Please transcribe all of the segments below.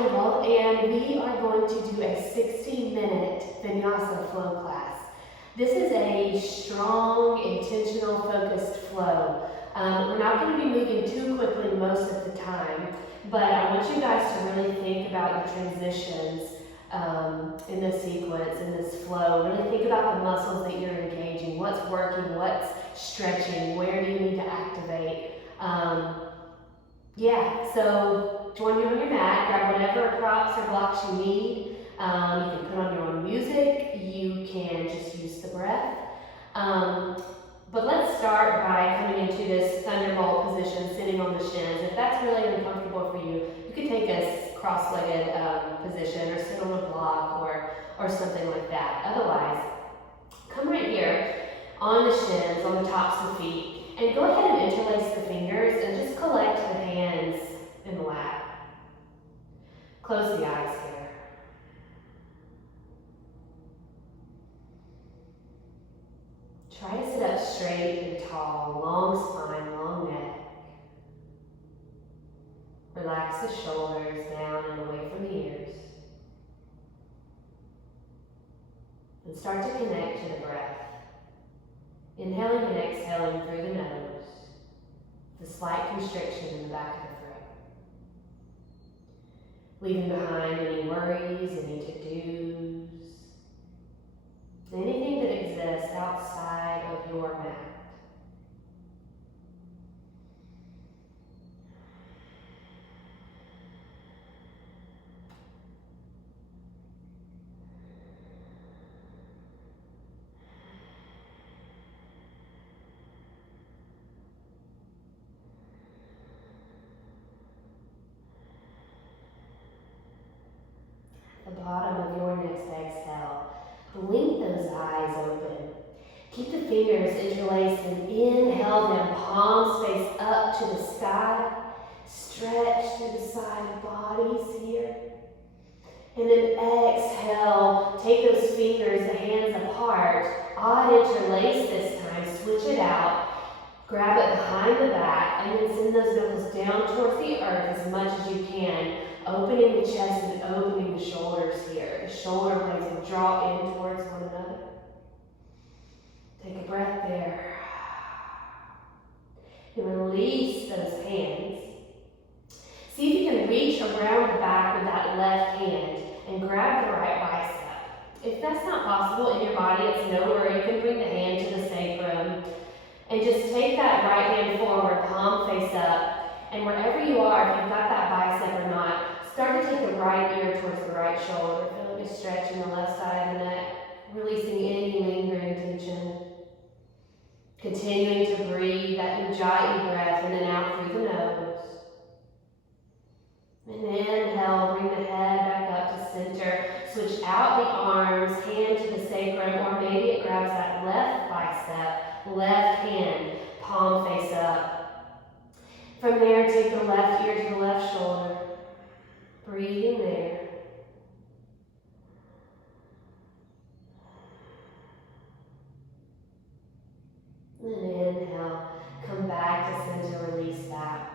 Campbell, and we are going to do a 60-minute Vinyasa flow class. This is a strong, intentional, focused flow. We're not going to be moving too quickly most of the time, but I want you guys to really think about your transitions in this sequence, in this flow. Really think about the muscles that you're engaging, what's working, what's stretching, where do you need to activate. So join me on your mat, grab whatever props or blocks you need. You can put on your own music, you can just use the breath. But let's start by coming into this thunderbolt position, sitting on the shins. If that's really uncomfortable for you, you could take a cross-legged position or sit on a block or something like that. Otherwise, come right here on the shins, on the tops of the feet, and go ahead and interlace the fingers and just collect the hands in the lap. Close the eyes here. Try to sit up straight and tall, long spine, long neck. Relax the shoulders down and away from the ears. And start to connect to the breath. Inhaling and exhaling through the nose. The slight constriction in the back of the throat. Leaving behind any worries, any to-dos, anything that exists outside of your mat. The bottom of your next exhale, blink those eyes open. Keep the fingers interlaced and inhale them, palms face up to the sky. Stretch through the side bodies here. And then exhale, take those fingers, the hands apart, odd interlace this time, switch it out. Grab it behind the back and then send those knuckles down towards the earth as much as you can. Opening the chest and opening the shoulders here. The shoulder blades will draw in towards one another. Take a breath there. And release those hands. See if you can reach around the back with that left hand and grab the right bicep. If that's not possible in your body, it's no worry. You can bring the hand to the sacrum and just take that right hand forward, palm face up. And wherever you are, if you've got that bicep or not, start to take the right ear towards the right shoulder. Feeling a stretch in the left side of the neck, releasing any lingering tension. Continuing to breathe that Ujjayi breath in and out through the nose. And inhale, bring the head back up to center. Switch out the arms, hand to the sacrum, or maybe it grabs that left bicep, left hand, palm face up. From there, take the left ear to the left shoulder. Breathing there. And inhale, come back to center, release that.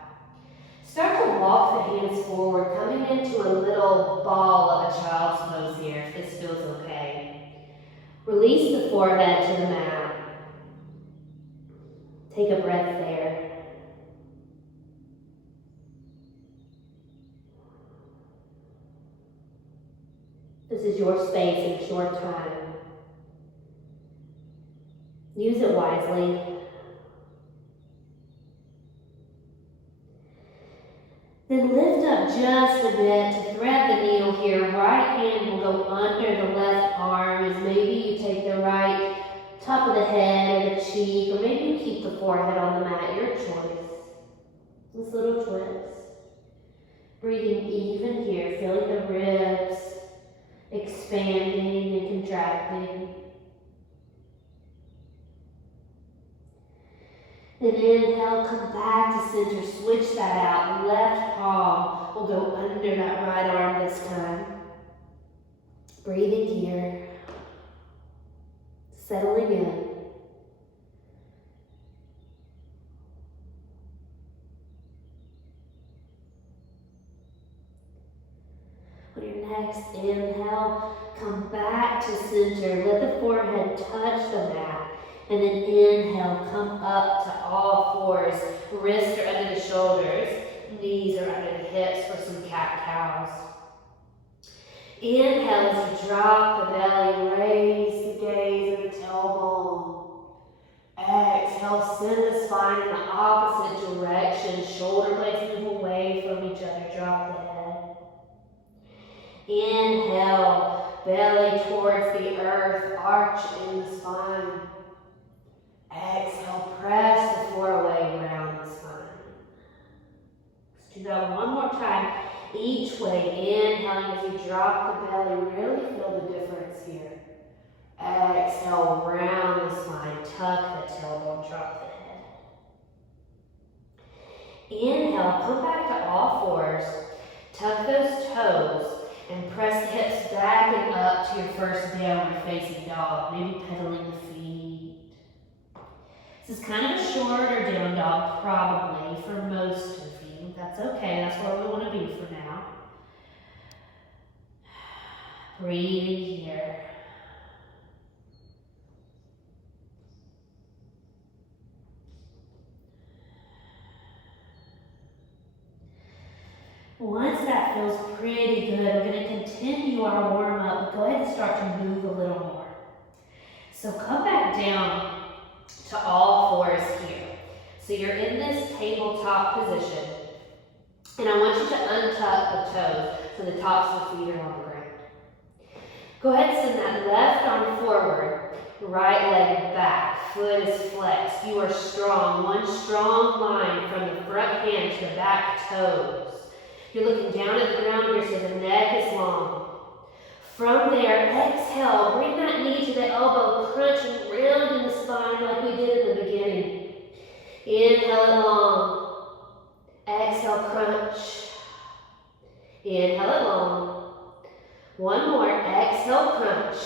Start to walk the hands forward, coming into a little ball of a child's pose here, if this feels okay. Release the forehead to the mat. Take a breath there. This is your space and it's your time. Use it wisely. Then lift up just a bit to thread the needle here. Right hand will go under the left arm as maybe you take the right top of the head or the cheek, or maybe you keep the forehead on the mat, your choice. This little twist. Breathing even here, feeling the ribs expanding and contracting. Then inhale, come back to center, switch that out. Left palm will go under that right arm this time. Breathing here, settling in. Next, inhale, come back to center. Let the forehead touch the mat. And then inhale, come up to all fours. Wrists are under the shoulders. Knees are under the hips for some cat-cows. Inhale as you drop the belly, raise the gaze and the tailbone. Exhale, send the spine in the opposite direction. Shoulder blades move away from each other. Drop the head. Inhale, belly towards the earth, arch in the spine. Exhale, press the floor away, round the spine. Let's do that one more time. Each way, inhaling as you drop the belly, really feel the difference here. Exhale, round the spine, tuck the tailbone, drop the head. Inhale, come back to all fours, tuck those toes, and press the hips back and up to your first downward facing dog, maybe pedaling the feet. This is kind of a shorter down dog, probably, for most of you. That's okay, that's where we want to be for now. Breathe in here. Once that feels pretty good, we're going to continue our warm-up. Go ahead and start to move a little more. So come back down to all fours here. So you're in this tabletop position. And I want you to untuck the toes so the tops of the feet are on the ground. Go ahead and send that left arm forward, right leg back, foot is flexed. You are strong. One strong line from the front hand to the back toes. You're looking down at the ground here so the neck is long. From there, exhale, bring that knee to the elbow, crunch and round in the spine like we did in the beginning. Inhale it long. Exhale, crunch. Inhale it long. One more, exhale, crunch.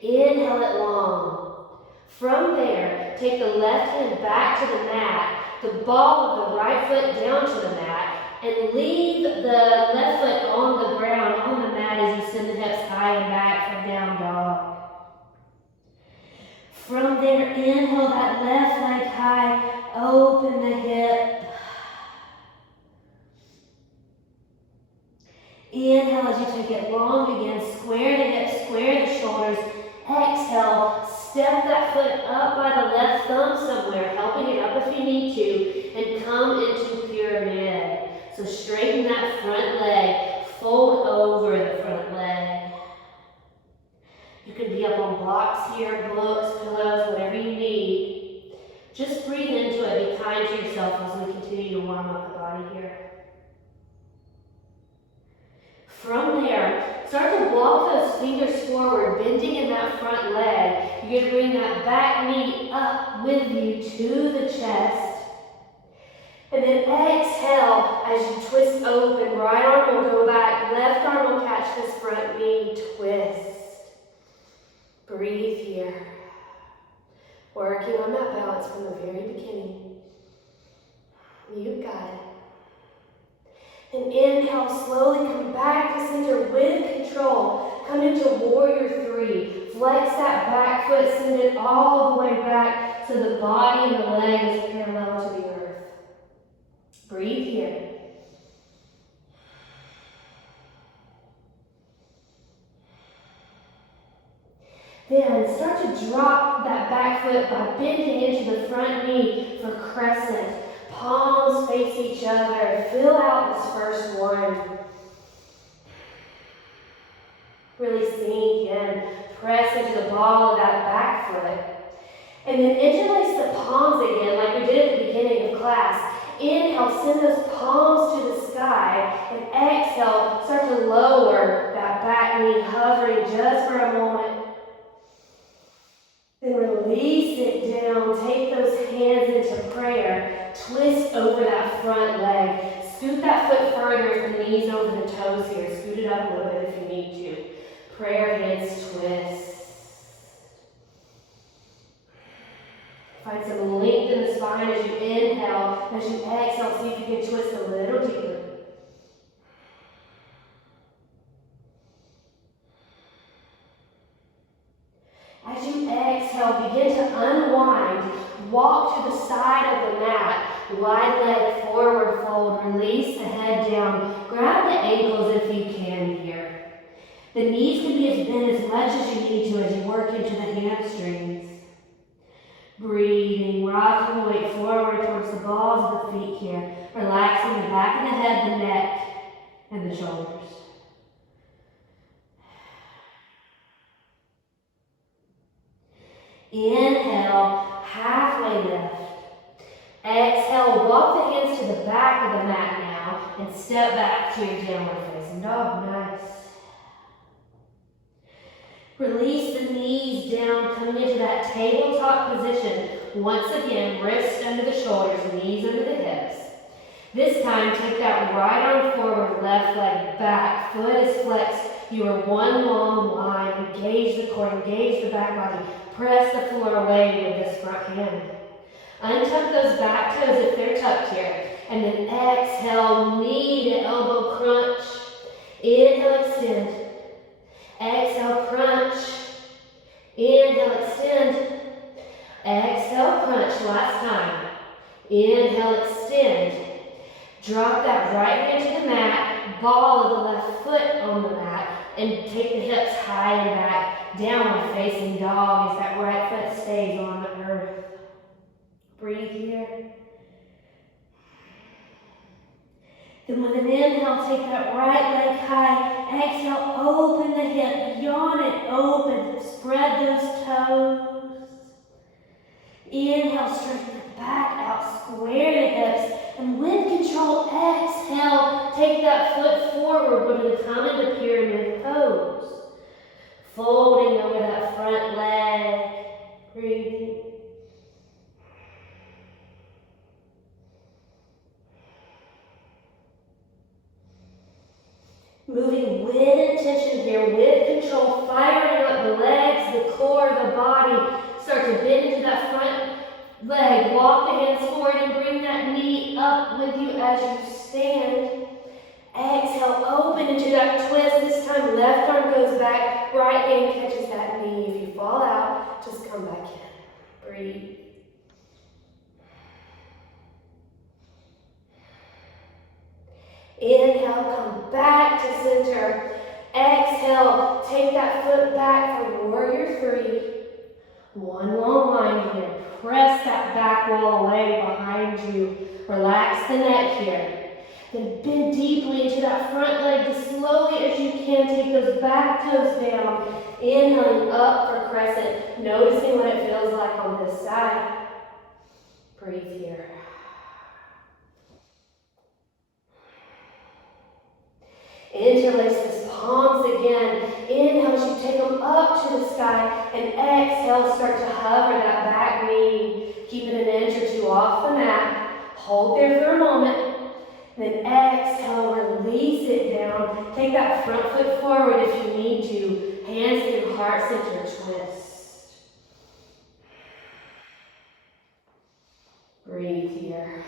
Inhale it long. From there, take the left hand back to the mat, the ball of the right foot down to the mat, and leave the left foot on the ground, on the mat as you send the hips high and back from down dog. From there, inhale that left leg high, open the hip. Inhale as you take it long again, square the hips, square the shoulders. Exhale, step that foot up by the left thumb somewhere, helping it up if you need to, and come into pyramid. So straighten that front leg, fold over the front leg. You can be up on blocks here, books, pillows, whatever you need. Just breathe into it, be kind to yourself as we continue to warm up the body here. From there, start to walk those fingers forward, bending in that front leg. You're going to bring that back knee up with you to the chest. And then exhale as you twist open. Right arm will go back, left arm will catch this front knee, twist. Breathe here. Working on that balance from the very beginning. You've got it. And inhale, slowly come back to center with control. Come into warrior three. Flex that back foot, send it all the way back so the body and the leg is parallel to the earth. Breathe here. Then start to drop that back foot by bending into the front knee for crescent. Palms face each other. Fill out this first one. Really sink in. Press into the ball of that back foot. And then interlace the palms again like we did at the beginning of class. Inhale, send those palms to the sky. And exhale, start to lower that back knee, hovering just for a moment. Then release it down. Take those hands into prayer. Twist over that front leg. Scoot that foot further if the knees over the toes here. Scoot it up a little bit if you need to. Prayer hands twist. Find some length in the spine as you inhale. As you exhale, see if you can twist a little deeper. walk to the side of the mat. Wide leg forward fold. Release the head down. Grab the ankles if you can here. The knees can be as bent as much as you need to as you work into the hamstrings. Breathing, rocking the weight forward towards the balls of the feet here. Relaxing the back of the head, the neck, and the shoulders. Inhale, halfway lift. Exhale, walk the hands to the back of the mat now and step back to your downward facing dog. Nice. Release the knees down, coming into that tabletop position. Once again, wrists under the shoulders, knees under the hips. This time, take that right arm forward, left leg back, foot is flexed. You are one long line. Engage the core, engage the back body. Press the floor away with this front hand. Untuck those back toes if they're tucked here. And then exhale, knee to elbow crunch. Inhale, extend. Exhale, crunch. Inhale, extend. Exhale, crunch. Last time. Inhale, extend. Drop that right hand to the mat. Ball of the left foot on the mat. And take the hips high and back. Downward facing dog as that right foot stays on the earth. Breathe here. Then with an inhale, take that right leg high. Exhale, open the hip. Yawn it open. Spread those toes. Inhale, straighten the back out. Square the hips. And with control, exhale, take that foot forward. We're going to come into pyramid pose. Folding over that front leg. Breathing. Moving with intention here, with control, firing up the legs, the core, the body. Start to bend into that front leg. Walk the hands forward and bring that knee up with you as you stand. Exhale, open into that twist. This time, left arm goes back, right hand catches that knee. If you fall out, just come back in. Breathe. Inhale, come back to center. Exhale, take that foot back for warrior three. One long line here. Press that back wall away behind you. Relax the neck here. Then bend deeply into that front leg as slowly as you can. Take those back toes down. Inhaling up for crescent. Noticing what it feels like on this side. Breathe here. Interlace those palms again. Inhale as you take them up to the sky. And exhale, start to hover that back knee. Keep it an inch or two off the mat. Hold there for a moment. Then exhale, release it down. Take that front foot forward if you need to. Hands through heart center twist. Breathe here.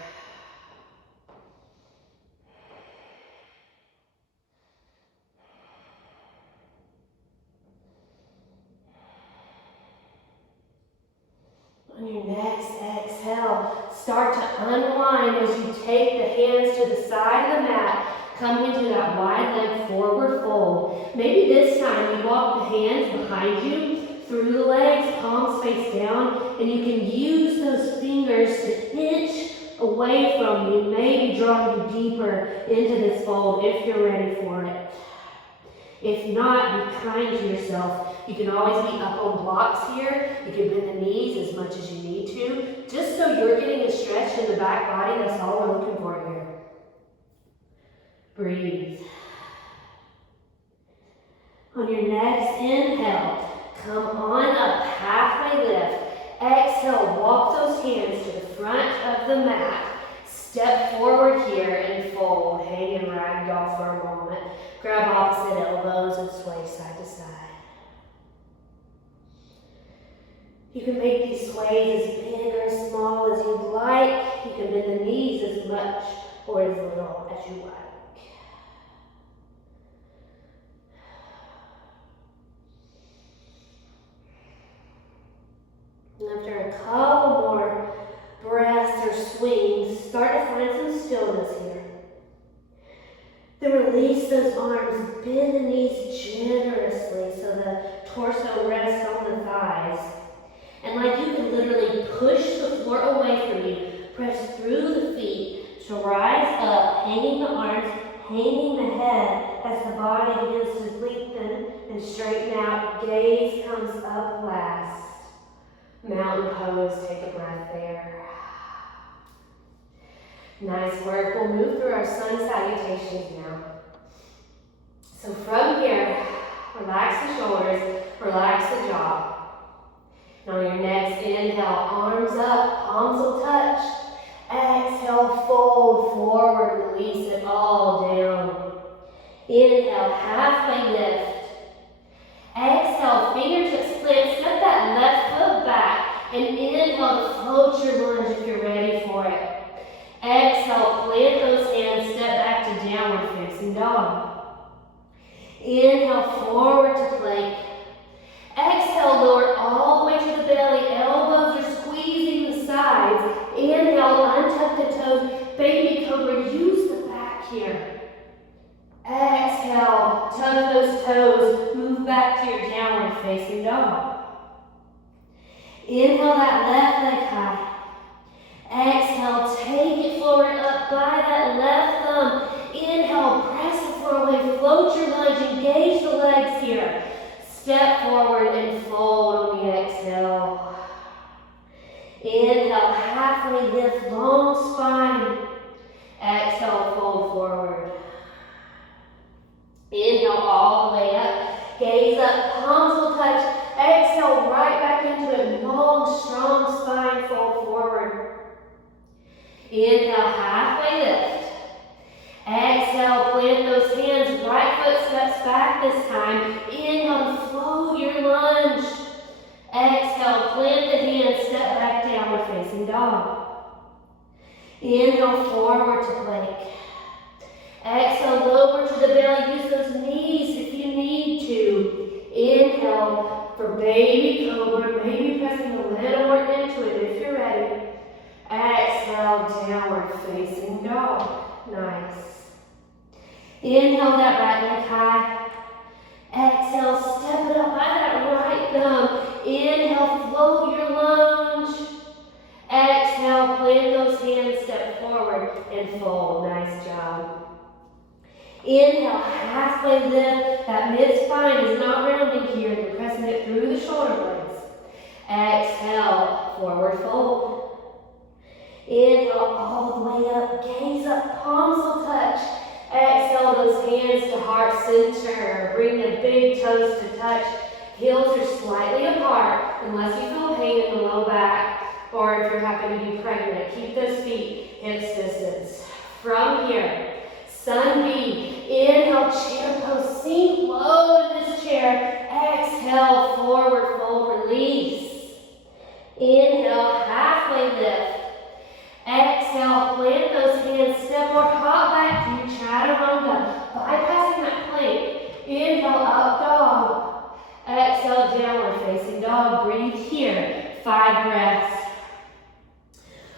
On your next exhale, start to unwind as you take the hands to the side of the mat, coming into that wide leg forward fold. Maybe this time you walk the hands behind you, through the legs, palms face down, and you can use those fingers to inch away from you, maybe drawing you deeper into this fold if you're ready for it. If not, be kind to yourself. You can always be up on blocks here. You can bend the knees as much as you need to. Just so you're getting a stretch in the back body, that's all we're looking for here. Breathe. On your next inhale, come on up, halfway lift. Exhale, walk those hands to the front of the mat. Step forward here and fold. Hang in ragdoll for a moment. Grab opposite elbows and sway side to side. You can make these sways as big or as small as you'd like. You can bend the knees as much or as little as you like. And after a couple more breaths or swings, start to find some stillness here. Then release those arms, bend the knees generously so the torso rests on the thighs. And like you can literally push the floor away from you, press through the feet to rise up, hanging the arms, hanging the head as the body begins to lengthen and straighten out. Gaze comes up last. Mountain pose, take a breath there. Nice work. We'll move through our sun salutations now. So from here, relax the shoulders, relax the jaw. And on your next inhale, arms up, palms will touch. Exhale, fold forward, release it all down. Inhale, halfway lift. Exhale, fingertips plant, step that left foot back, and inhale to float your lunge if you're ready for it. Exhale, plant those hands, step back to downward facing dog. Inhale, forward to plank. Exhale, lower all the way to the belly, elbows are squeezing the sides. Inhale, untuck the toes, baby cobra, use the back here. Exhale, tuck those toes, move back to your downward facing dog. Inhale that left leg high. Exhale, take it forward up by that left thumb. Inhale, press the floor away, float your lunge, engage the legs here. Step forward and fold on the exhale. Inhale, halfway lift, long spine. Exhale, fold forward. Inhale all the way up, gaze up, palms will touch. Exhale, right back into it, long, strong spine, fold forward. Inhale, halfway lift. Exhale, plant those hands, right foot steps back this time. Inhale, float your lunge. Exhale, plant the hands, step back, downward facing dog. Inhale, forward to plank. Exhale, lower to the belly, use those knees if you need to. Inhale for baby cobra, maybe pressing a little more into it if you're ready. Exhale, downward facing dog. Nice. Inhale that right leg high. Exhale, step it up by that right thumb. Inhale, float your lunge. Exhale, plant those hands, step forward and fold. Nice job. Inhale, halfway lift. That mid-spine is not rounding here. You're pressing it through the shoulder blades. Exhale, forward fold. Inhale all the way up, gaze up, palms will touch. Exhale those hands to heart center. Bring the big toes to touch. Heels are slightly apart unless you feel pain in the low back or if you're happy to be pregnant. Keep those feet hips distance. From here, sun B. Inhale, chair pose, sink low in this chair. Exhale, forward fold, release. Inhale, halfway lift. Exhale, plant those hands, step or hop back to your chaturanga, bypassing that plank. Inhale, up dog. Exhale, downward facing dog. Breathe here, 5 breaths.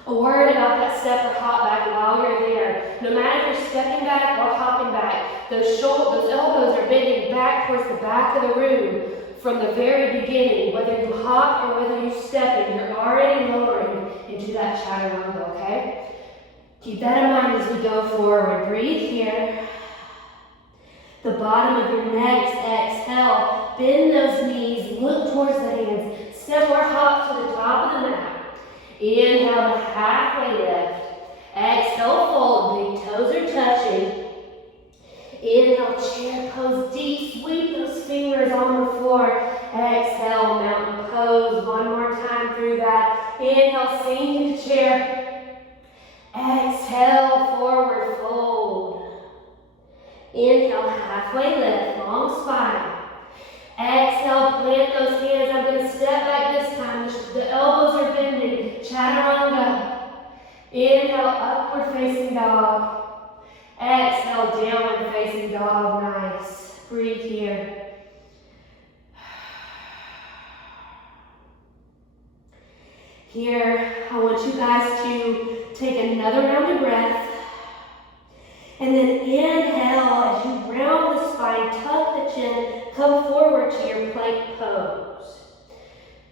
A word about that step or hop back while you're there. No matter if you're stepping back or hopping back, those elbows are bending back towards the back of the room. From the very beginning, whether you hop or whether you step in, you're already lowering into that chaturanga, okay? Keep that in mind as we go forward. Breathe here. The bottom of your neck, exhale. Bend those knees, look towards the hands. Step or hop to the top of the mat. Inhale to halfway lift. Exhale, fold. Big toes are touching. Inhale, chair pose deep. Sweep those fingers on the floor. Exhale, mountain pose. One more time through that. Inhale, sink into chair. Exhale, forward fold. Inhale, halfway lift, long spine. Exhale, plant those hands. I'm going to step back this time. The elbows are bending. Chaturanga. Inhale, upward facing dog. Exhale, downward facing dog. Nice. Breathe here. Here, I want you guys to take another round of breath. And then inhale as you round the spine, tuck the chin, come forward to your plank pose.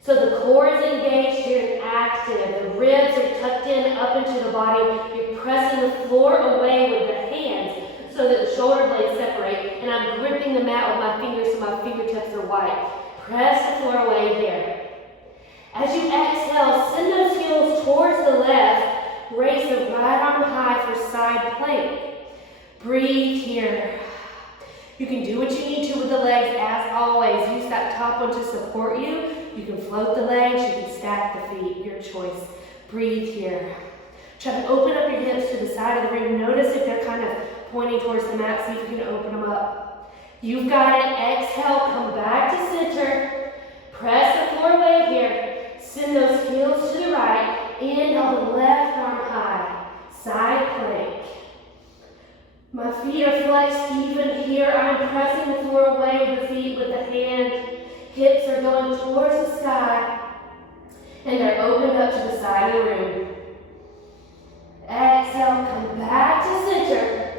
So the core is engaged here and active. The ribs are tucked in up into the body. You're pressing the floor away with the hands so that the shoulder blades separate. And I'm gripping the mat with my fingers so my fingertips are wide. Press the floor away here. As you exhale, send those heels towards the left. Raise the right arm high for side plank. Breathe here. You can do what you need to with the legs as always. Use that top one to support you. You can float the legs, you can stack the feet, your choice. Breathe here. Try to open up your hips to the side of the room. Notice if they're kind of pointing towards the mat, see if you can open them up. You've got it. Exhale, come back to center. Press the floor away here. Send those heels to the right. Inhale the left arm high. Side plank. My feet are flexed even here. I'm pressing the floor away with the feet with the hand. Hips are going towards the sky. And they're opened up to the side of the room. Exhale, come back to center.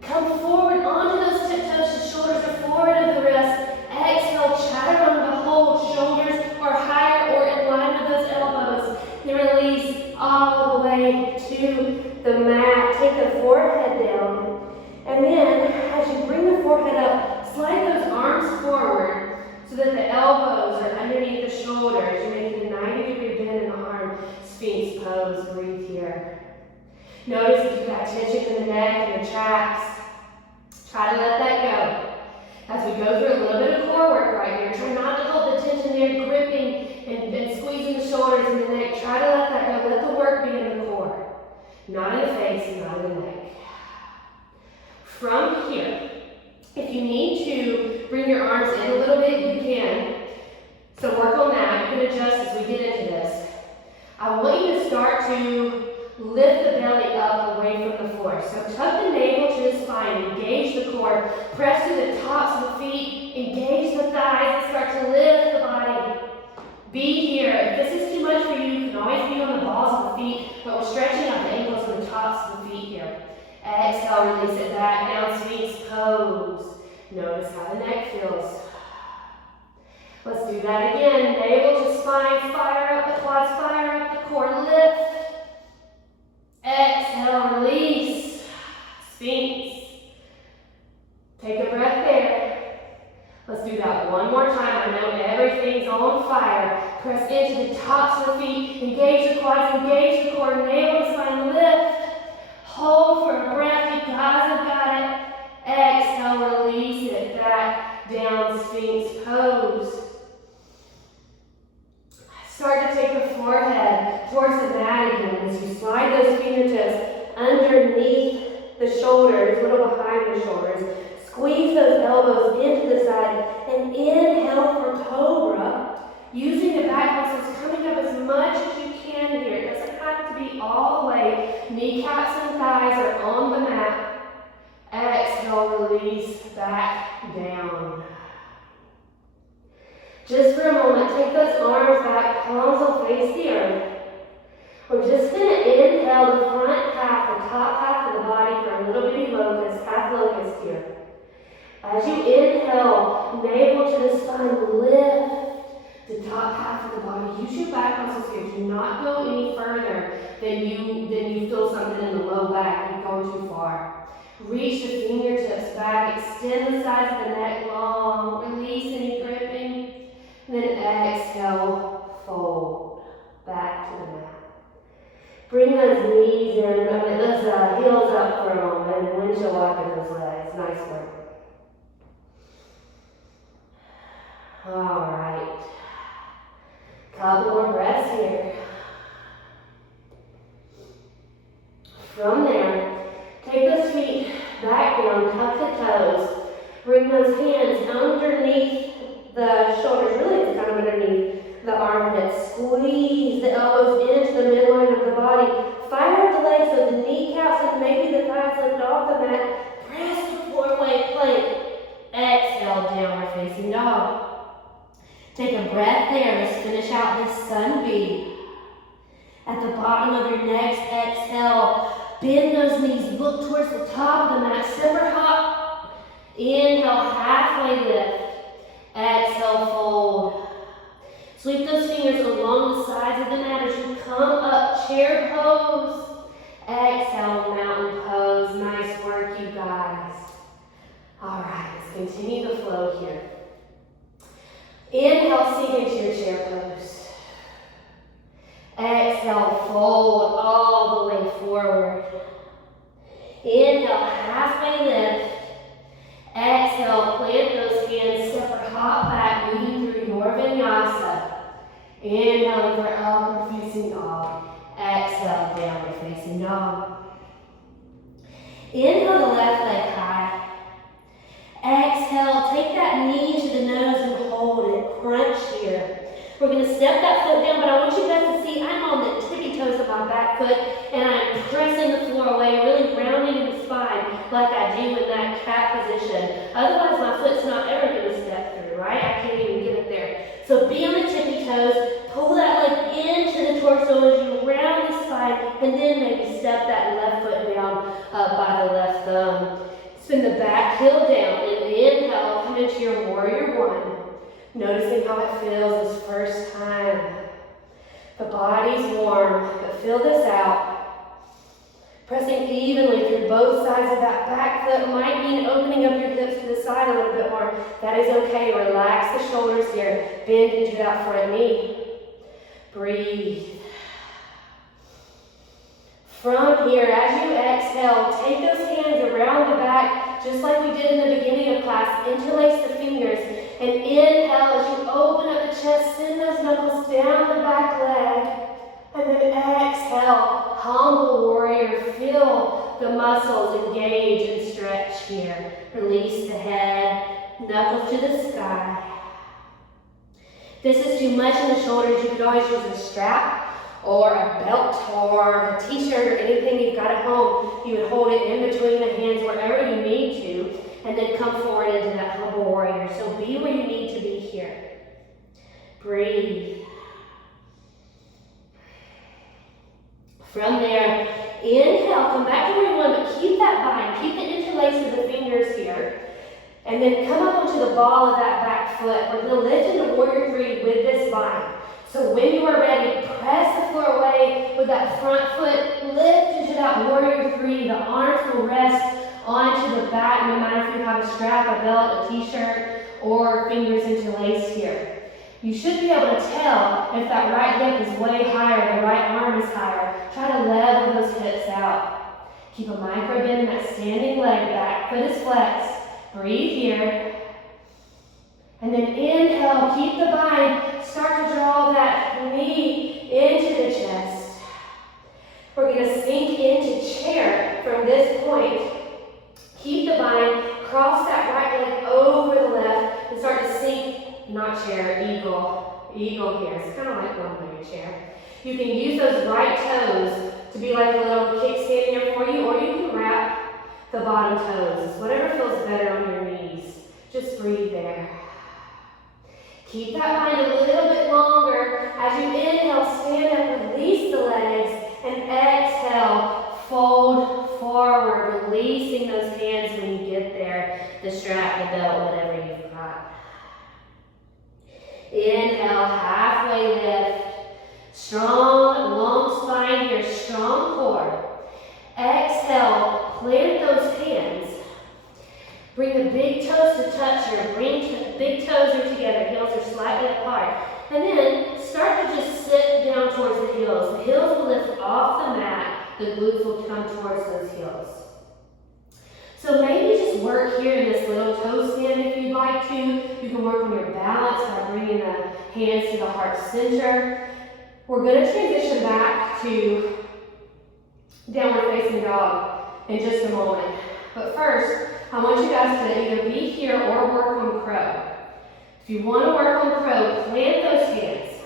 Come forward onto those tiptoes. The shoulders are forward of the wrists. Exhale, chaturanga, hold. Shoulders are higher or in line with those elbows. Then release all the way to the mat. Take the forehead down. And then, as you bring the forehead up, slide those arms forward so that the elbows are underneath the shoulders. You're making a 90-degree bend in the arm. Sphinx pose. Breathe here. Notice if you've got tension in the neck and the traps. Try to let that go. As we go through a little bit of core work right here, try not to hold the tension there, gripping and squeezing the shoulders and the neck. Try to let that go. Let the work be in the core. Not in the face, not in the neck. From here, if you need to bring your arms in a little bit, you can. So work on that. You can adjust as we get into this. I want you to start to lift the belly up away from the floor. So tuck the navel to the spine, engage the core, press to the tops of the feet, engage the thighs, and start to lift the body. Be here. If this is too much for you, you can always be on the balls of the feet, but we're stretching out the ankles and the tops of the feet here. Exhale, release it back down, Sphinx pose. Notice how the neck feels. Let's do that again. Navel to spine, fire up the quads, fire up the core, lift. Exhale, release. Sphinx. Take a breath there. Let's do that one more time. I know everything's on fire. Press into the tops of the feet. Engage the quads, engage the core, navel to spine, lift. Hold for a breath. You guys have got it. Exhale, release it back down, Sphinx pose. Start to take the forehead towards the mat again as you slide those fingertips underneath the shoulders, a little behind the shoulders. Squeeze those elbows into the side and inhale for cobra. Using the back muscles, coming up as much as you can here. It doesn't have to be all the way. Kneecaps and thighs are on the mat. Exhale, release back down. Just for a moment, take those arms back, palms will face the earth. We're just going to inhale the front half, the top half of the body for a little bitty locust, half locust here. As you inhale, navel to the spine, lift the top half of the body. Use your back muscles here. Do not go any further than you feel something in the low back. You've gone too far. Reach the fingertips back, extend the sides of the neck long, release any gripping. And then exhale, fold back to the mat. Bring those knees in, those heels up for a moment, and windshield wiper those legs. Nice work. All right. Couple more breaths here. From there, take those feet back down, tuck the toes. Bring those hands underneath the shoulders, really it's kind of underneath the armpits. Squeeze the elbows into the midline of the body. Fire up the legs so the kneecaps and maybe the thighs lift off the mat. Press the floor away, plank. Exhale, downward facing dog. Take a breath there. Let's finish out this sun B. At the bottom of your next exhale, bend those knees, look towards the top of the mat, separate hop. Inhale, halfway lift. Exhale, fold. Sweep those fingers along the sides of the mat as you come up, chair pose. Exhale, mountain pose. Nice work, you guys. All right, let's continue the flow here. Inhale, sink into your chair pose. Exhale, fold all the way forward. Inhale, halfway lift. Exhale, plant those hands, separate hop back, moving through your vinyasa. Inhale for upward facing dog. Exhale, downward facing dog. Inhale the left leg high. Exhale, take that knee to the nose and hold it. Crunch here. We're going to step that foot down, but I want you guys to see I'm on the tippy toes of my back foot and I'm pressing the floor away, really rounding the spine like I do in that cat position. Otherwise, my foot's not ever going to step through, right? I can't even get it there. So be on the tippy toes, pull that leg into the torso as you round the spine, and then maybe step that left foot down by the left thumb. Spin the back heel down and inhale, come into your warrior one. Noticing how it feels this first time. The body's warm, but feel this out. Pressing evenly through both sides of that back foot might mean opening up your hips to the side a little bit more. That is okay. Relax the shoulders here. Bend into that front knee. Breathe. From here, as you exhale, take those hands around the back, just like we did in the beginning of class. Interlace the fingers. And inhale as you open up the chest, send those knuckles down the back leg. And then exhale, humble warrior. Feel the muscles engage and stretch here. Release the head, knuckles to the sky. If this is too much in the shoulders, you could always use a strap or a belt or a t-shirt or anything you've got at home. You would hold it in between the hands wherever you need to. And then come forward into that humble warrior. So be where you need to be here. Breathe. From there, inhale, come back to where you want, but keep that bind. Keep the interlace of the fingers here. And then come up onto the ball of that back foot. We're going to lift into warrior three with this bind. So when you are ready, press the floor away with that front foot. Lift into that warrior three. The arms will rest onto the back, no matter if you have a strap, a belt, a t-shirt, or fingers interlaced here. You should be able to tell if that right hip is way higher, the right arm is higher. Try to level those hips out. Keep a micro bend in that standing leg, back foot is flexed. Breathe here. And then inhale, keep the bind. Start to draw that knee into the chest. We're going to sink into chair from this point. Keep the bind, cross that right leg over the left, and start to sink, not chair, eagle. Eagle here. It's kind of like one-legged chair. You can use those right toes to be like a little kickstand here for you, or you can wrap the bottom toes. Whatever feels better on your knees. Just breathe there. Keep that bind a little bit longer. As you inhale, stand up, release the legs, and exhale, fold forward, releasing those hands when you get there, the strap, the belt, whatever you've got. Inhale, halfway lift. Strong, long spine here, strong core. Exhale, plant those hands. Bring the big toes to touch here. Bring big toes are together, heels are slightly apart. And then start to just sit down towards the heels. The heels will lift off the mat. The glutes will come towards those heels. So maybe just work here in this little toe stand if you'd like to. You can work on your balance by bringing the hands to the heart center. We're going to transition back to downward facing dog in just a moment. But first, I want you guys to either be here or work on crow. If you want to work on crow, plant those hands.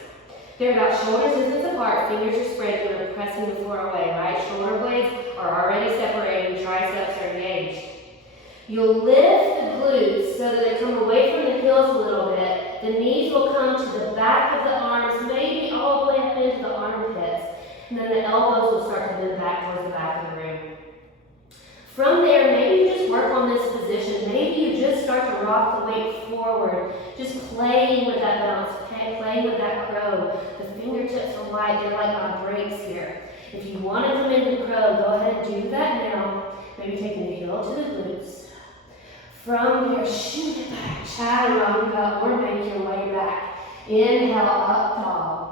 They're about shoulder distance apart, fingers are spread, you're pressing the floor away, right? Shoulder blades are already separated, triceps are engaged. You'll lift the glutes so that they come away from the heels a little bit. The knees will come to the back of the arms, maybe all the way up into the armpits. And then the elbows will start to bend back towards the back of the room. From there, maybe you just work on this position. Maybe you just start to rock the weight forward, just playing with that balance, playing with that crow. The fingertips are wide, they're like on brakes here. If you want to come into crow, go ahead and do that now. Maybe take the heel to the glutes. From there, shoot it back, chaturanga, or make your way back. Inhale, up dog.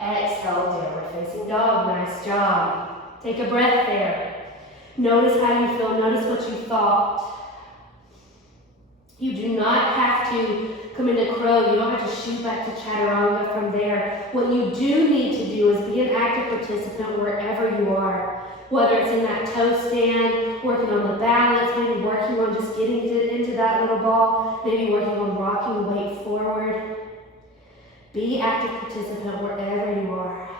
Exhale, downward facing dog. Nice job. Take a breath there. Notice how you feel. Notice what you thought. You do not have to come into crow. You don't have to shoot back to chaturanga from there. What you do need to do is be an active participant wherever you are. Whether it's in that toe stand, working on the balance, maybe working on just getting into that little ball, maybe working on rocking the weight forward. Be active participant wherever you are.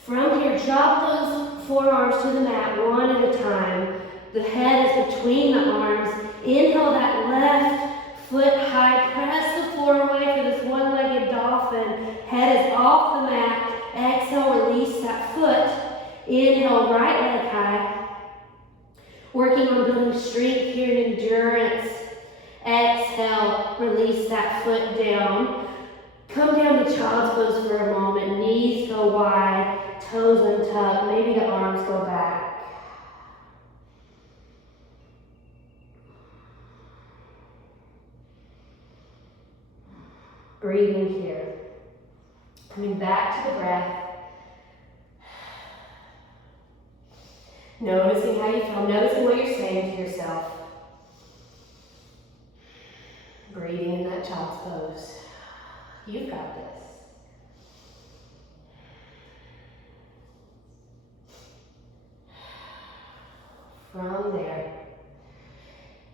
From here, drop those forearms to the mat one at a time. The head is between the arms. Inhale that left foot high. Press the floor away for this one-legged dolphin. Head is off the mat. Exhale, release that foot. Inhale, right leg high. Working on building strength here and endurance. Exhale, release that foot down. Come down to child's pose for a moment. Knees go wide, toes untucked. Maybe the arms go back. Breathing here. Coming back to the breath. Noticing how you feel. Noticing what you're saying to yourself. Breathing in that child's pose. You've got this. From there,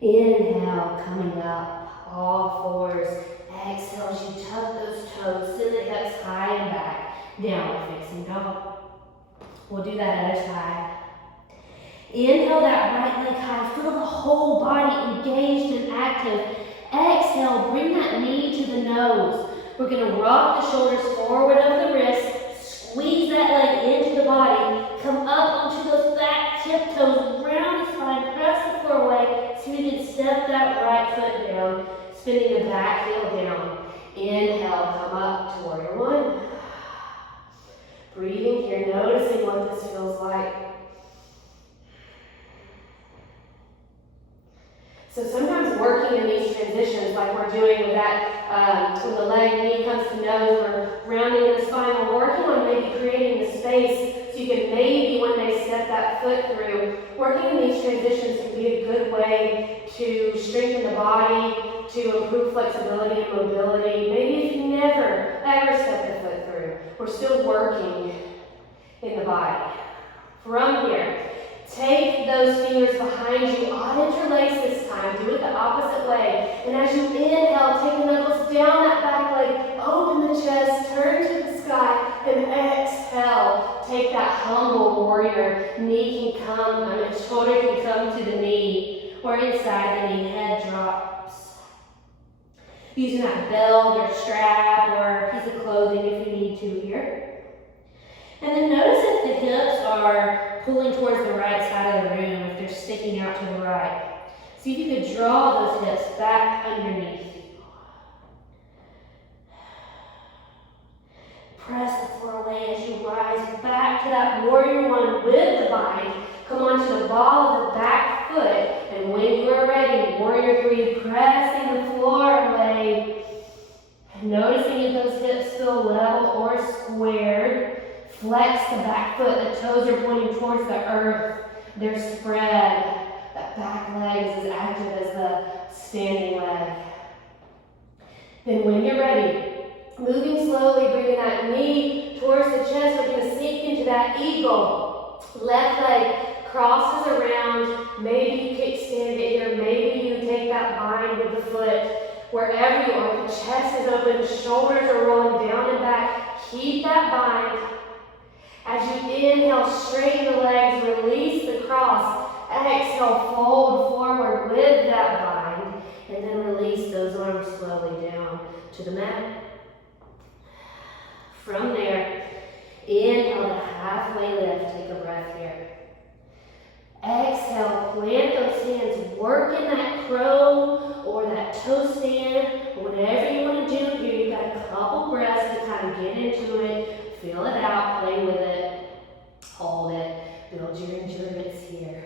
inhale, coming up, all fours. Exhale as you tuck those toes, send the hips high and back, downward facing dog. We'll do that other side. Inhale that right leg high, feel the whole body engaged and active. Exhale, bring that knee to the nose. We're going to rock the shoulders forward of the wrist, squeeze that leg into the body, come up onto those back tiptoes, round the spine, press the floor away so you can step that right foot down, spinning the back heel down. Inhale, come up to warrior one. Breathing here, noticing what this feels like. So sometimes working in these transitions, like we're doing with that, when the leg knee comes to nose, we're rounding in the spine, we're working on maybe creating the space so you can maybe when they step that foot through. Working in these transitions can be a good way to strengthen the body, to improve flexibility and mobility. Maybe if you never, ever step the foot through, we're still working in the body. From here, take those fingers behind you, odd interlace this time, do it the opposite way. And as you inhale, take the knuckles down that back leg, open the chest, turn to the sky, and exhale. Take that humble warrior. Knee can come, shoulder can come to the knee, or inside the knee, head drops. Using that belt or strap or a piece of clothing if you need to here. And then notice if the hips are pulling towards the right side of the room, if they're sticking out to the right. See if you could draw those hips back underneath. Press the floor away as you rise back to that warrior one with the bind. Come onto the ball of the back foot, and when you are ready, warrior three, pressing the floor away. Noticing if those hips feel level or squared. Flex the back foot, the toes are pointing towards the earth. They're spread. That back leg is as active as the standing leg. Then when you're ready, moving slowly, bringing that knee towards the chest, we're going to sink into that eagle. Left leg crosses around. Maybe you kickstand it here. Maybe you take that bind with the foot. Wherever you are, the chest is open, the shoulders are rolling down and back. Keep that bind. As you inhale, straighten the legs, release the cross. Exhale, fold forward with that bind. And then release those arms slowly down to the mat. From there, Inhale to halfway lift. Take a breath here. Exhale, plant those hands. Work in that crow or that toe stand, or whatever you want to do here. You've got a couple breaths to kind of get into it. Feel it out. Play with it. Hold it. Build your endurance here.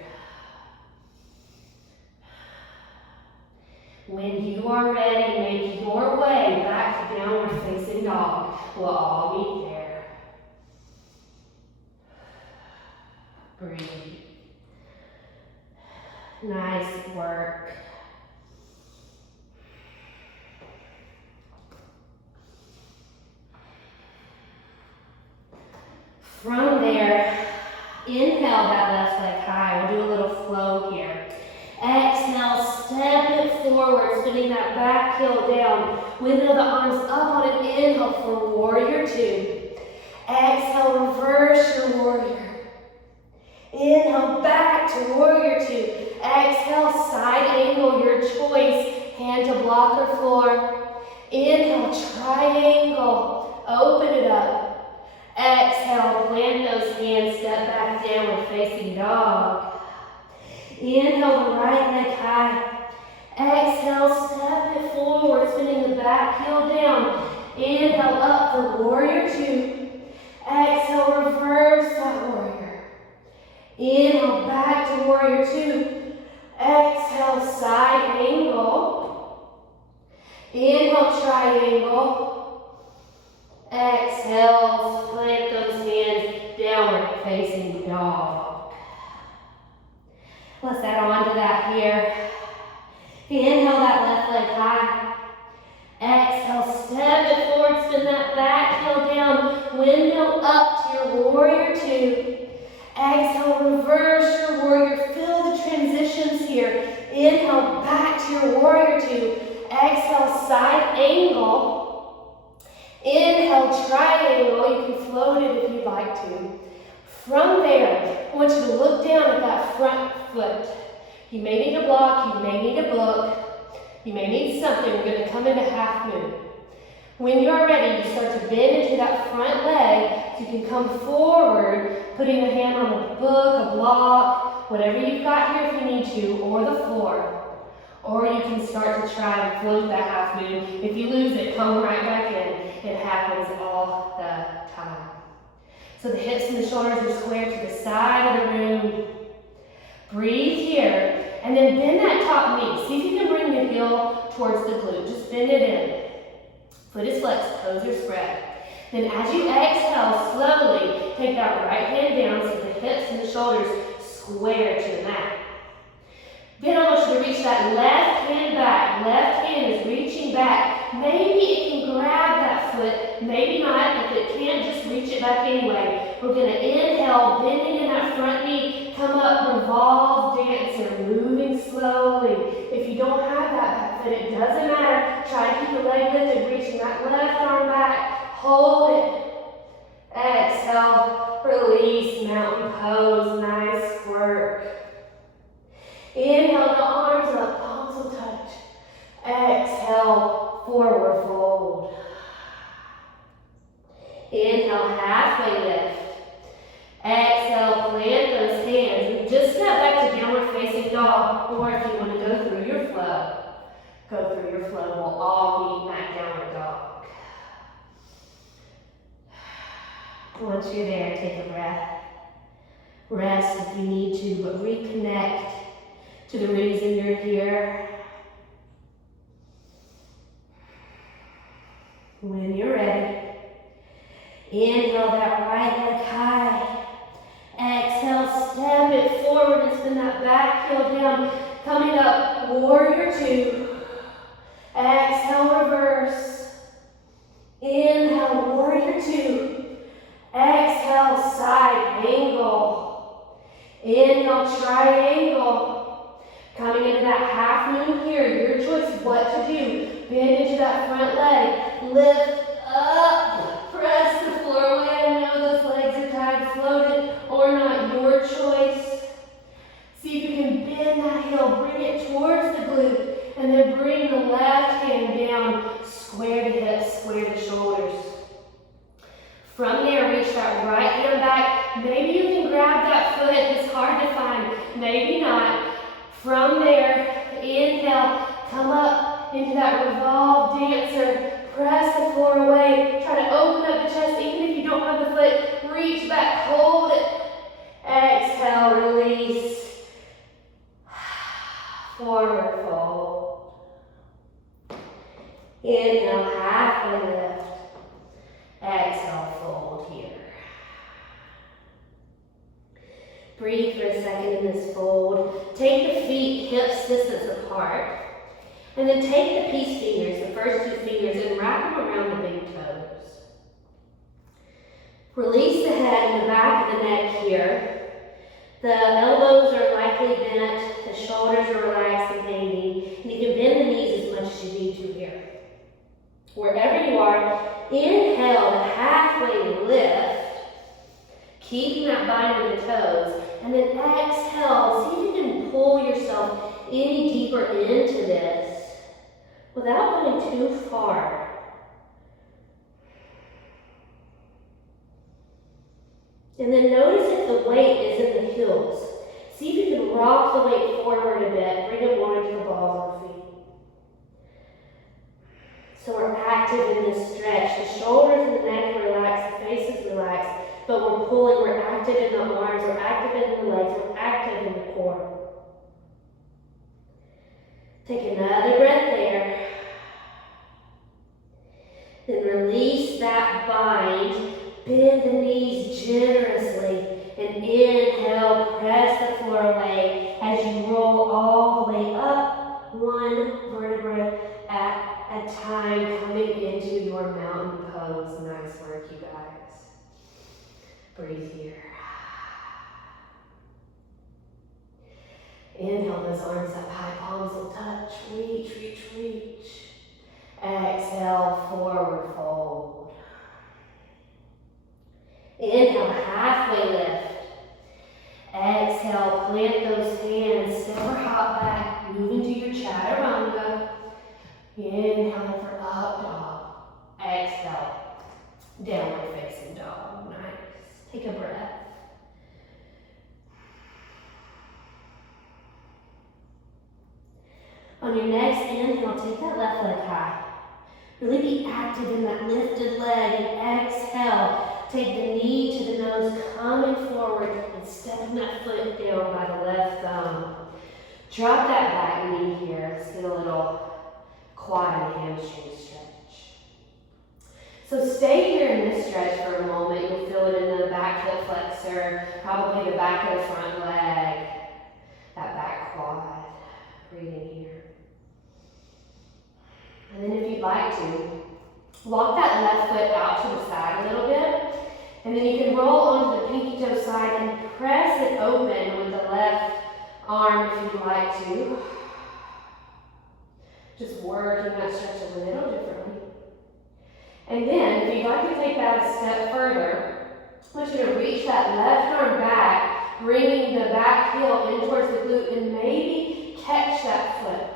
When you are ready, make your way back to downward facing dog. We'll all meet there. Breathe. Nice work. From there, inhale that left leg high. We'll do a little flow here. Exhale, step it forward, spinning that back heel down. Windmill the arms up on an inhale for warrior two. Exhale, reverse your warrior. Inhale, back to warrior two. Exhale, side angle, your choice. Hand to blocker floor. Inhale, triangle. Open it up. Exhale, plant those hands, step back downward facing dog. Inhale, the right leg high. Exhale, step it forward, spinning the back heel down. Inhale, up for warrior two. Exhale, reverse that warrior. Inhale, back to warrior two. Exhale, side angle. Inhale, triangle. Exhale, plant those hands, downward facing dog. Let's add on to that here. Inhale that left leg high. Exhale, step it forward, spin that back heel down. Windmill up to your warrior two. Exhale, reverse your warrior. Feel the transitions here. Inhale, back to your warrior two. Exhale, side angle. Inhale, triangle. You can float it if you'd like to. From there, I want you to look down at that front foot. You may need a block, you may need a book, you may need something. We're going to come into half moon. When you're ready, you start to bend into that front leg so you can come forward, putting a hand on a book, a block, whatever you've got here if you need to, or the floor. Or you can start to try and float that half moon. If you lose it, come right back in. It happens all the time. So the hips and the shoulders are square to the side of the room. Breathe here, and then bend that top knee. See if you can bring the heel towards the glute. Just bend it in. Foot is flexed, toes are spread. Then as you exhale, slowly take that right hand down so the hips and the shoulders square to the mat. Then I want you to reach that left hand back. Left hand is reaching back. Maybe it can grab that foot, maybe not. If it can't, just reach it back anyway. We're going to inhale, bending in that front knee, come up, revolve, dancer, moving slowly. If you don't have that back foot, it doesn't matter. Try to keep the leg lifted, reaching that left arm back. Hold it. Exhale, release, mountain pose. Nice work. Inhale, the arms up, palms will touch. Exhale, forward fold. Inhale, halfway lift. Exhale, plant those hands. And just step back to downward facing dog. Or if you want to go through your flow, go through your flow. We'll all meet in that downward dog. Once you're there, take a breath. Rest if you need to, but reconnect to the reason you're here. When you're ready, inhale that right leg high. Exhale, step it forward and spin that back heel down. Coming up, warrior two. Exhale, reverse. Inhale, warrior two. Exhale, side angle. Inhale, triangle. Coming into that half moon here, your choice what to do. Bend into that front leg, lift up, press the floor away. I know those legs are tired, float it or not, your choice. See if you can bend that heel, bring it towards the glute, and then bring the left hand down, square the hips, square the shoulders. From there, reach that right Come up into that revolved dancer. Press the floor away. Try to open up the chest. Even if you don't have the foot, reach back, hold it. Exhale, release. Forward fold. Inhale, halfway lift. Exhale, fold here. Breathe for a second in this fold. Take the feet hips distance apart. And then take the peace fingers, the first two fingers, and wrap them around the big toes. Release the head and the back of the neck here. The elbows are likely bent. The shoulders are relaxed and hanging. And you can bend the knees as much as you need to here. Wherever you are, inhale to halfway lift. Keeping that bind of the toes. And then exhale. See if you can pull yourself any deeper into this without going too far. And then notice if the weight is in the heels. See if you can rock the weight forward a bit. Bring it more into the balls of the feet. So we're active in this stretch. The shoulders and the neck are relaxed, the face is relaxed, but we're pulling, we're active in the arms, we're active in the legs, we're active in the core. Take another breath there. Then release that bind. Bend the knees generously. And inhale, press the floor away as you roll all the way up, one vertebra at a time, coming into your mountain pose. Nice work, you guys. Breathe here. Inhale those arms up high, palms will touch. Reach, reach, reach. Exhale, forward fold. Inhale, halfway lift. Exhale, plant those hands, step or hop back, move into your chaturanga. Inhale for up dog. Exhale, downward facing dog. Nice. Take a breath. On your next inhale, take that left leg high. Really be active in that lifted leg, and exhale. Take the knee to the nose, coming forward and stepping that foot down by the left thumb. Drop that back knee here. Let's get a little quad and hamstring stretch. So stay here in this stretch for a moment. You'll feel it in the back foot flexor, probably the back of the front leg, that back quad. Breathe in here. And then if you'd like to, walk that left foot out to the side a little bit. And then you can roll onto the pinky toe side and press it open with the left arm if you'd like to. Just working that stretch a little differently. And then, if you'd like to take that a step further, I want you to reach that left arm back, bringing the back heel in towards the glute, and maybe catch that foot.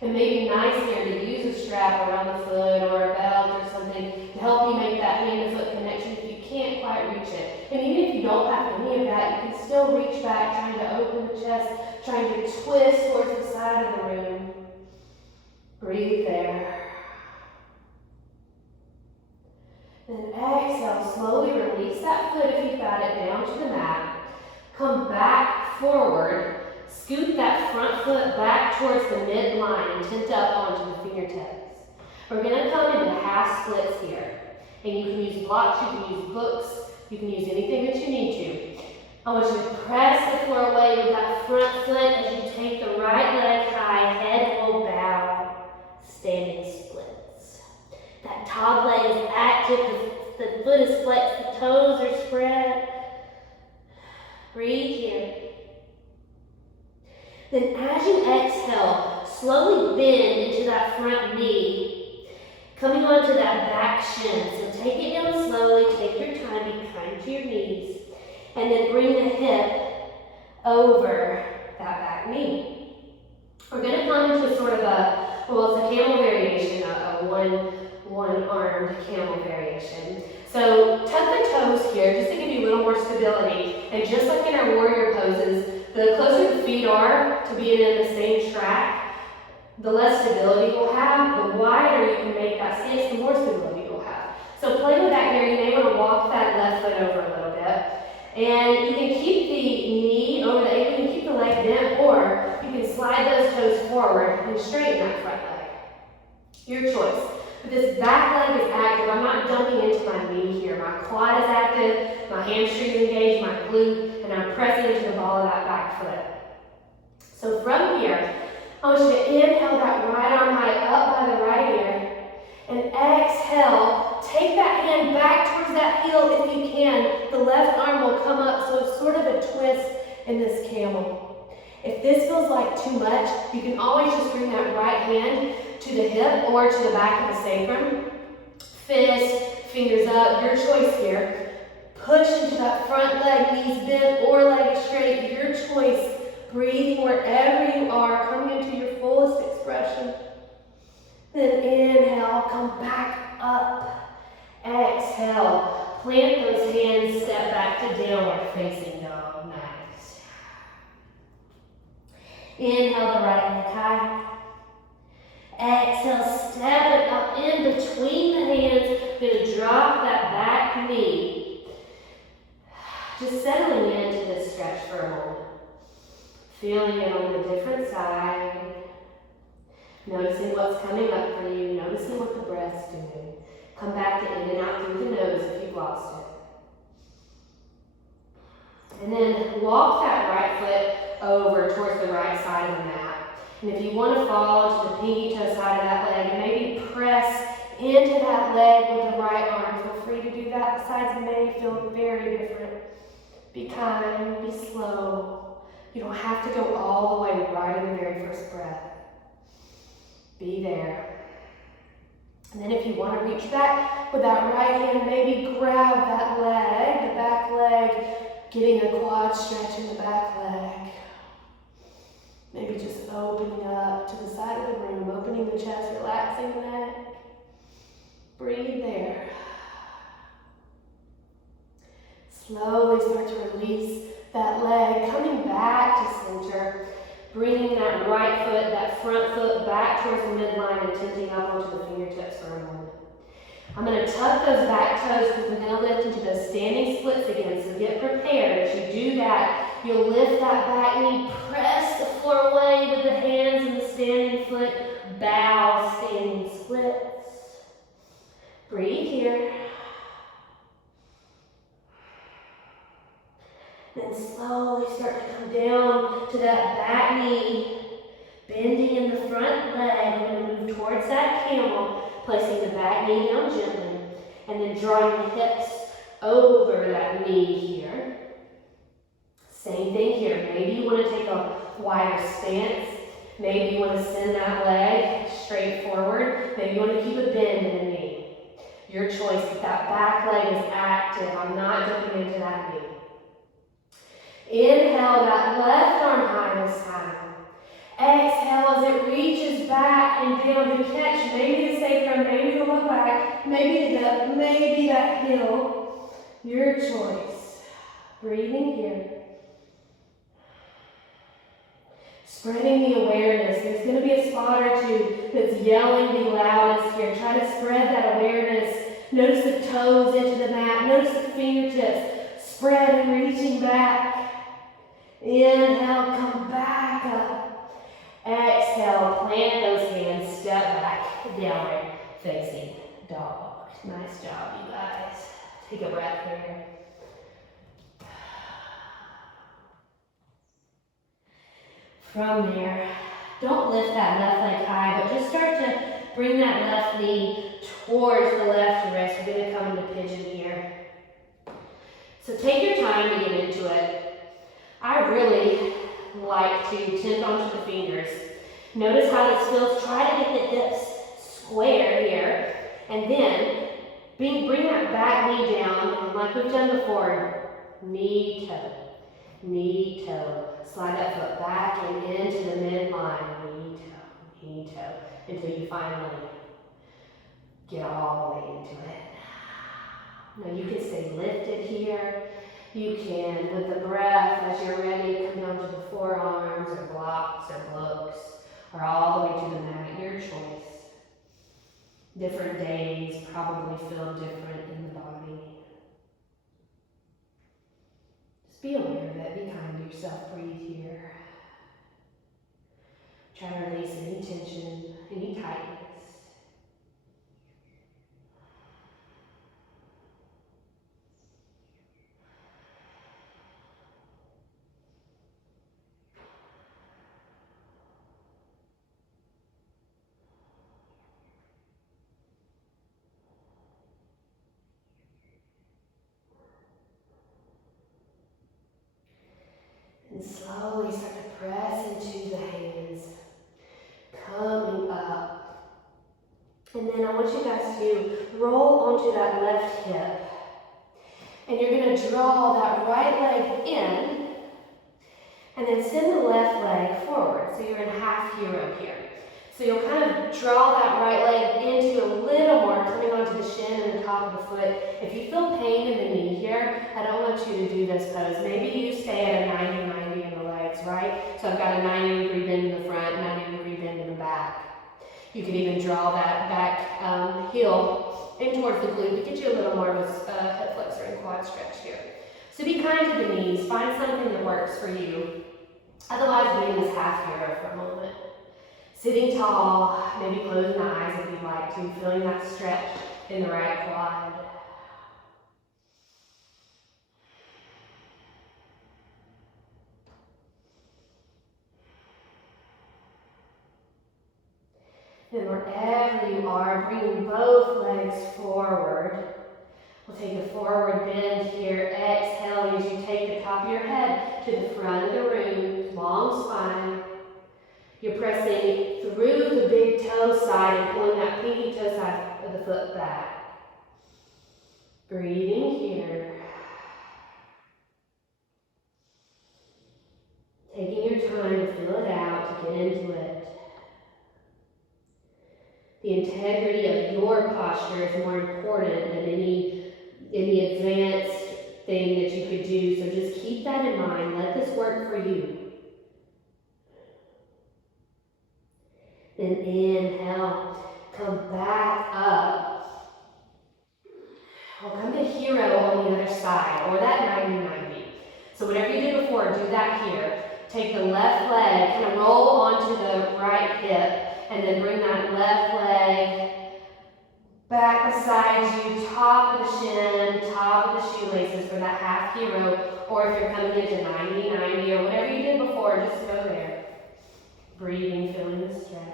It may be nice here to use a strap around the foot or a belt or something to help you make that hand-to-foot connection if you can't quite reach it. And even if you don't have any of that, you can still reach back, trying to open the chest, trying to twist towards the side of the room. Breathe there. Then exhale, slowly release that foot if you've got it down to the mat. Come back forward. Scoot that front foot back towards the midline and tent up onto the fingertips. We're going to come into half splits here. And you can use blocks, you can use books, you can use anything that you need to. I want you to press the floor away with that front foot as you take the right leg high, head will bow, standing splits. That top leg is active, the foot is flexed, the toes are spread. Breathe here. Then as you exhale, slowly bend into that front knee, coming onto that back shin. So take it down slowly, take your time, be kind to your knees, and then bring the hip over that back knee. We're going to come into sort of a, well, it's a camel variation, a one-armed camel variation. So tuck the toes here just to give you a little more stability. And just like in our warrior poses, the closer the feet are to being in the same track, the less stability you'll have. The wider you can make that stance, the more stability you'll have. So play with that here. You may want to walk that left foot over a little bit. And you can keep the knee over the ankle, you can keep the leg bent, or you can slide those toes forward and straighten that front leg. Your choice. But this back leg is active. I'm not dumping into my knee here. My quad is active, my hamstring is engaged, my glute, and I'm pressing into the ball of that back foot. So from here, I want you to inhale that right arm high up by the right ear, and exhale, take that hand back towards that heel if you can. The left arm will come up, so it's sort of a twist in this camel. If this feels like too much, you can always just bring that right hand to the hip or to the back of the sacrum. Fist, fingers up, your choice here. Push into that front leg, knees bent or legs straight, your choice. Breathing wherever you are, coming into your fullest expression. Then inhale, come back up. Exhale, plant those hands, step back to downward facing dog. Nice. Inhale the right leg high. Exhale, step it up in between the hands. Gonna drop that back knee. Just settling into this stretch for a moment. Feeling it on the different side. Noticing what's coming up for you. Noticing what the breath's doing. Come back to in and out through the nose if you've lost it. And then walk that right foot over towards the right side of the mat. And if you want to fall to the pinky toe side of that leg, and maybe press into that leg with the right arm. Feel free to do that. The sides may feel very different. Be kind, be slow. You don't have to go all the way right in the very first breath. Be there. And then if you want to reach back with that right hand, maybe grab that leg, the back leg, getting a quad stretch in the back leg. Maybe just opening up to the side of the room, opening the chest, relaxing the neck. Breathe there. Slowly start to release that leg, coming back to center, bringing that right foot, that front foot back towards the midline and tilting up onto the fingertips for a moment. I'm going to tuck those back toes because we're going to lift into those standing splits again, so get prepared. As you do that, you'll lift that back knee, press the floor away with the hands and the standing foot, bow, standing splits. Breathe here. Then slowly start to come down to that back knee, bending in the front leg. We're going to move towards that camel, placing the back knee down gently, and then drawing the hips over that knee here. Same thing here. Maybe you want to take a wider stance. Maybe you want to send that leg straight forward. Maybe you want to keep a bend in the knee. Your choice. If that back leg is active, I'm not jumping into that knee. Inhale that left arm high this time. Exhale as it reaches back and down to catch maybe the sacrum, maybe the low back, maybe the hip, maybe that heel. Your choice. Breathing here. Spreading the awareness. There's going to be a spot or two that's yelling the loudest here. Try to spread that awareness. Notice the toes into the mat. Notice the fingertips. Spread and reaching back. Inhale, come back up. Exhale, plant those hands, step back, downward facing dog. Nice job, you guys. Take a breath here. From there, don't lift that left leg high, but just start to bring that left knee towards the left wrist. We're going to come into pigeon here. So take your time to get into it. I really like to tend onto the fingers. Notice how this feels. Try to get the hips square here. And then bring that back knee down. And like we've done before, knee, toe. Slide that foot back and into the midline. Knee, toe. Until you finally get all the way into it. Now you can stay lifted here. You can, with the breath, as you're ready, come down to the forearms or blocks or blokes, or all the way to the mat, your choice. Different days probably feel different in the body. Just be aware of it, be kind to yourself, breathe here. Try to release any tension, any tightness. And slowly start to press into the hands, coming up. And then I want you guys to roll onto that left hip. And you're going to draw that right leg in, and then send the left leg forward. So you're in half hero here. So you'll kind of draw that right leg into a little more, coming onto the shin and the top of the foot. If you feel pain in the knee here, I don't want you to do this pose. Maybe you stay at a 90-90 in the legs, right? So I've got a 90-degree bend in the front, 90-degree bend in the back. You can even draw that back heel in towards the glute to get you a little more of a hip flexor and quad stretch here. So be kind to the knees. Find something that works for you. Otherwise, be in this half hero for a moment. Sitting tall, maybe closing the eyes if you'd like to, feeling that stretch in the right quad. Then wherever you are, bringing both legs forward. We'll take a forward bend here. Exhale as you take the top of your head to the front of the room. Long spine. You're pressing through the big toe side and pulling that pinky toe side of the foot back. Breathing here. Taking your time to feel it out, to get into it. The integrity of your posture is more important than any advanced thing that you could do. So just keep that in mind. Let this work for you. Then inhale, come back up. We'll come to hero on the other side, or that 90-90. So whatever you did before, do that here. Take the left leg, kind of roll onto the right hip, and then bring that left leg back beside you, top of the shin, top of the shoelaces for that half hero. Or if you're coming into 90-90 or whatever you did before, just go there. Breathing, feeling the stretch.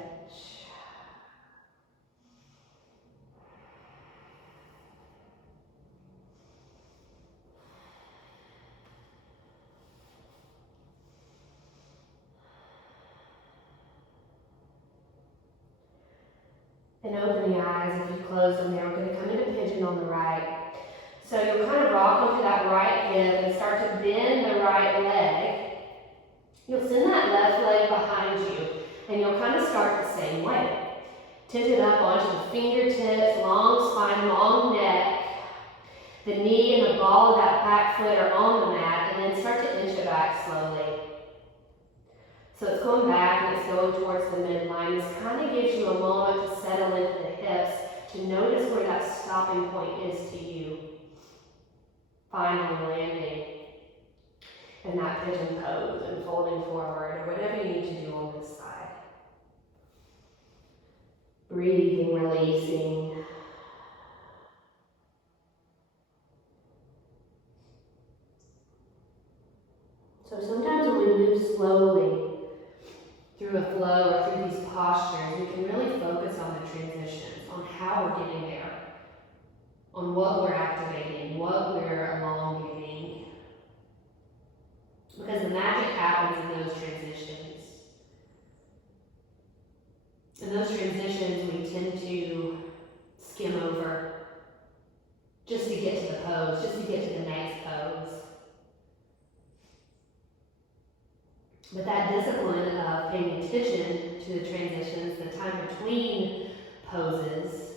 And open the eyes if you close them there. We're going to come into pigeon on the right. So you'll kind of rock onto that right hip and start to bend the right leg. You'll send that left leg behind you, and you'll kind of start the same way. Tip it up onto the fingertips, long spine, long neck. The knee and the ball of that back foot are on the mat, and then start to inch it back slowly. So it's going back and it's going towards the midline. This kind of gives you a moment to settle into the hips, to notice where that stopping point is to you. Finally landing in that pigeon pose and folding forward, or whatever you need to do on this side. Breathing, releasing. So sometimes when we move slowly through a flow or through these postures, we can really focus on the transitions, on how we're getting there, on what we're activating, what we're elongating. Because the magic happens in those transitions. In those transitions, we tend to skim over just to get to the pose, just to get to the next pose. But that discipline of paying attention to the transitions, the time between poses,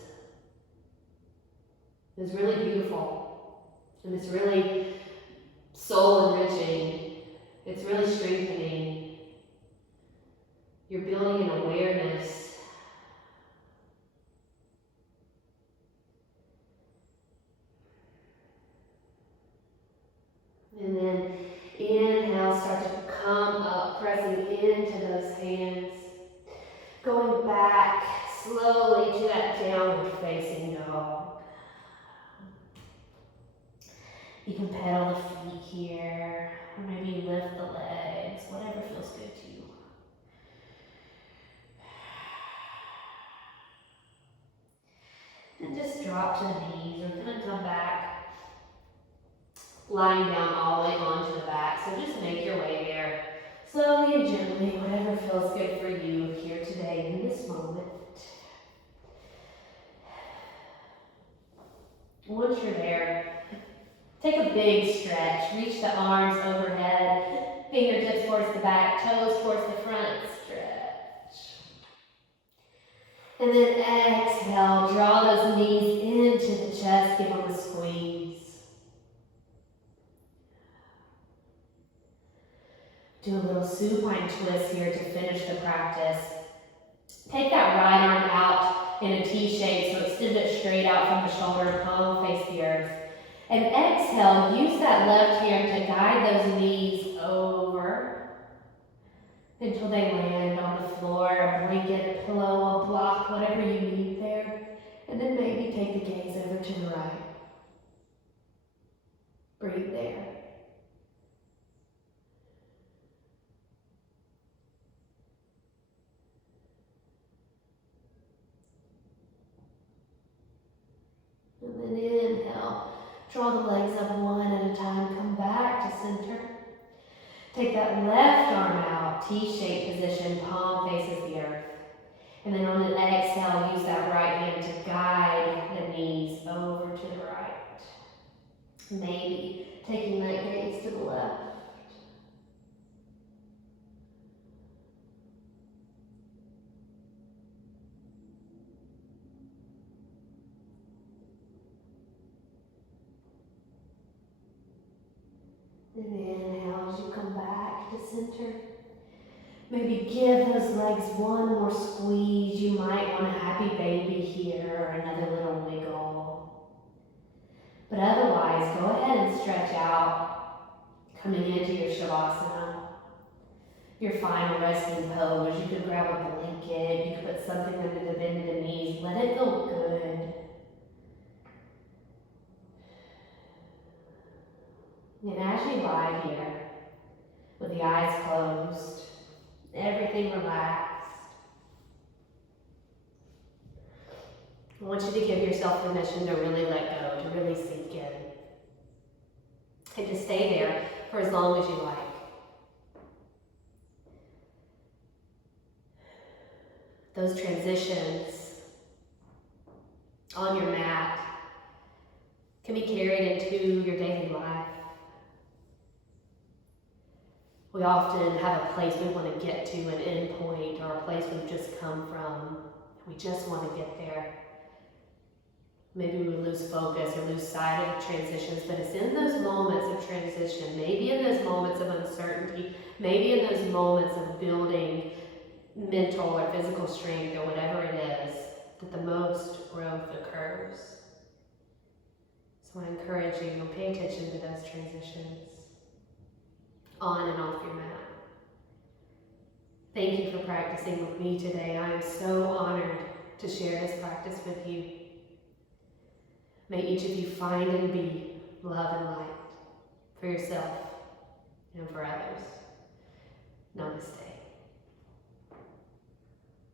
is really beautiful. And it's really soul enriching. It's really strengthening You're building an awareness. And then inhale, start to come up, pressing into those hands. Going back slowly to that downward facing dog. You can pedal the feet here, or maybe lift the legs, whatever feels good to you. And just drop to the knees. We're going to come back, lying down all the way onto the back. So just make your way there, slowly and gently, whatever feels good for you here today in this moment. Once you're there, take a big stretch. Reach the arms overhead, fingertips towards the back, toes towards the front. Stretch. And then exhale, draw those knees into the chest, give them a squeeze. Do a little supine twist here to finish the practice. Take that right arm out in a T shape, so extend it straight out from the shoulder, palm face the earth. And exhale, use that left hand to guide those knees over until they land on the floor, a blanket, a pillow, a block, whatever you need there. And then maybe take the gaze over to the right. Breathe there. And then inhale. Draw the legs up one at a time. Come back to center. Take that left arm out, T-shaped position, palm faces the earth. And then on an exhale, use that right hand to guide the knees over to the right. Maybe taking that gaze to the left. And inhale as you come back to center. Maybe give those legs one more squeeze. You might want a happy baby here or another little wiggle. But otherwise, go ahead and stretch out, coming into your Shavasana. Your final resting pose. You could grab a blanket. You could put something under the bend of the knees. Let it feel good. And as you lie here, with the eyes closed, everything relaxed, I want you to give yourself permission to really let go, to really sink in. And to stay there for as long as you like. Those transitions on your mat can be carried into your daily life. We often have a place we want to get to, an end point, or a place we've just come from. We just want to get there. Maybe we lose focus or lose sight of transitions, but it's in those moments of transition, maybe in those moments of uncertainty, maybe in those moments of building mental or physical strength or whatever it is, that the most growth occurs. So I encourage you to pay attention to those transitions on and off your mat. Thank you for practicing with me today. I am so honored to share this practice with you. May each of you find and be love and light for yourself and for others. Namaste.